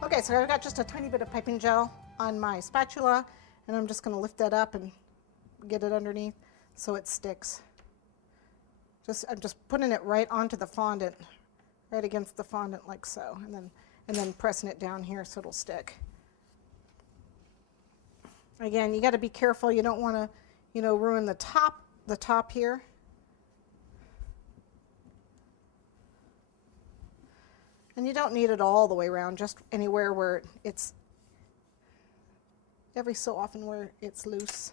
Okay, so I've got just a tiny bit of piping gel on my spatula, and I'm just going to lift that up and get it underneath so it sticks. I'm just putting it right onto the fondant, right against the fondant like so, and then pressing it down here so it'll stick. Again, you got to be careful. You don't want to, ruin the top here. And you don't need it all the way around, just anywhere where it's, every so often where it's loose.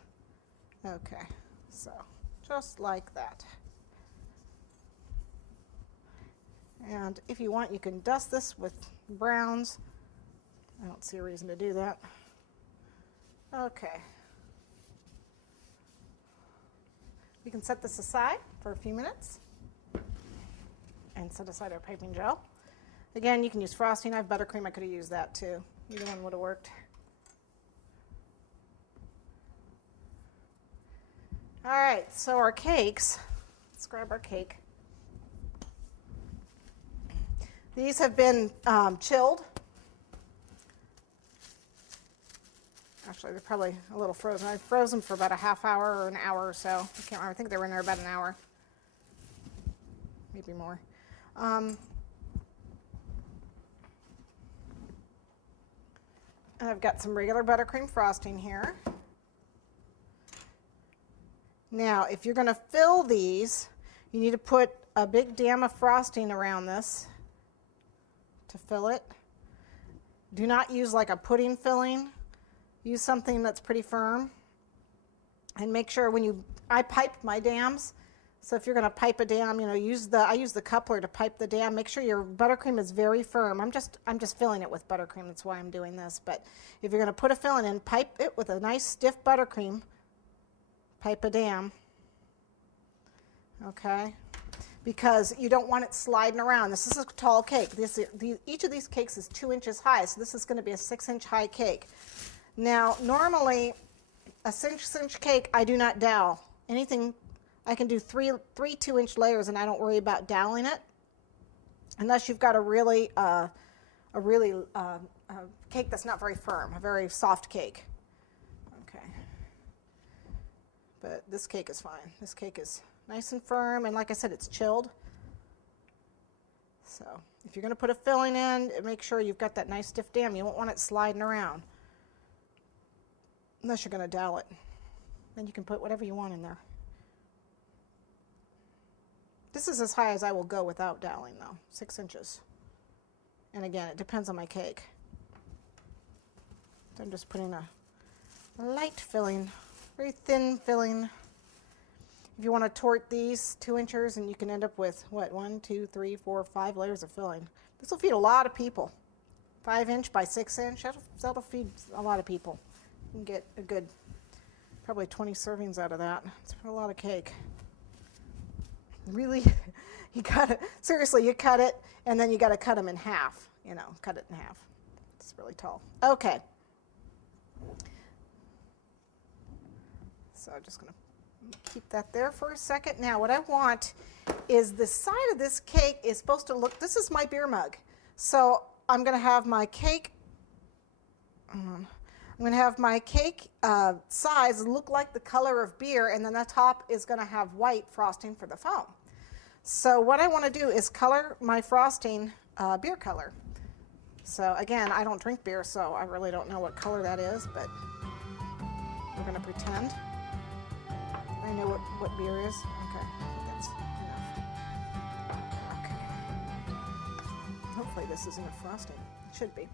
Okay, so just like that. And if you want, you can dust this with browns. I don't see a reason to do that. Okay. We can set this aside for a few minutes and set aside our piping gel. Again, you can use frosting. I have buttercream. I could have used that too. Either one would have worked. All right, so our cakes. Let's grab our cake. These have been chilled. Actually, they're probably a little frozen. I froze them for about a half hour or an hour or so. I can't remember. I think they were in there about an hour, maybe more. And I've got some regular buttercream frosting here. Now, if you're going to fill these, you need to put a big dam of frosting around this to fill it. Do not use like a pudding filling. Use something that's pretty firm. And make sure I pipe my dams. So if you're going to pipe a dam, I use the coupler to pipe the dam. Make sure your buttercream is very firm. I'm just filling it with buttercream. That's why I'm doing this. But if you're going to put a filling in, pipe it with a nice stiff buttercream. Pipe a dam. Okay? Because you don't want it sliding around. This is a tall cake. Each of these cakes is 2 inches high, so this is going to be a 6-inch high cake. Now, normally, a 6-inch cake, I do not dowel. Anything, I can do three 2-inch layers, and I don't worry about doweling it, unless you've got a cake that's not very firm, a very soft cake. Okay. But this cake is fine. This cake is nice and firm, and like I said, it's chilled. So if you're going to put a filling in, make sure you've got that nice stiff dam. You won't want it sliding around, unless you're going to dowel it. Then you can put whatever you want in there. This is as high as I will go without doweling, though, 6 inches. And again, it depends on my cake. So I'm just putting a light filling, very thin filling. If you want to tort these 2 inches, and you can end up with, 1, 2, 3, 4, 5 layers of filling. This will feed a lot of people. 5-inch by 6-inch, that'll feed a lot of people. You can get a good, probably 20 servings out of that. It's a lot of cake. Really, you gotta, seriously, you cut it, and then you gotta cut them in half, cut it in half. It's really tall. Okay. So I'm just gonna keep that there for a second. Now what I want is the side of this cake is supposed to look, this is my beer mug. So I'm going to have my cake, size look like the color of beer, and then the top is going to have white frosting for the foam. So what I want to do is color my frosting beer color. So again, I don't drink beer, so I really don't know what color that is, but we're going to pretend I know what beer is. Okay, I think that's enough. Okay. Hopefully this is enough frosting. It should be.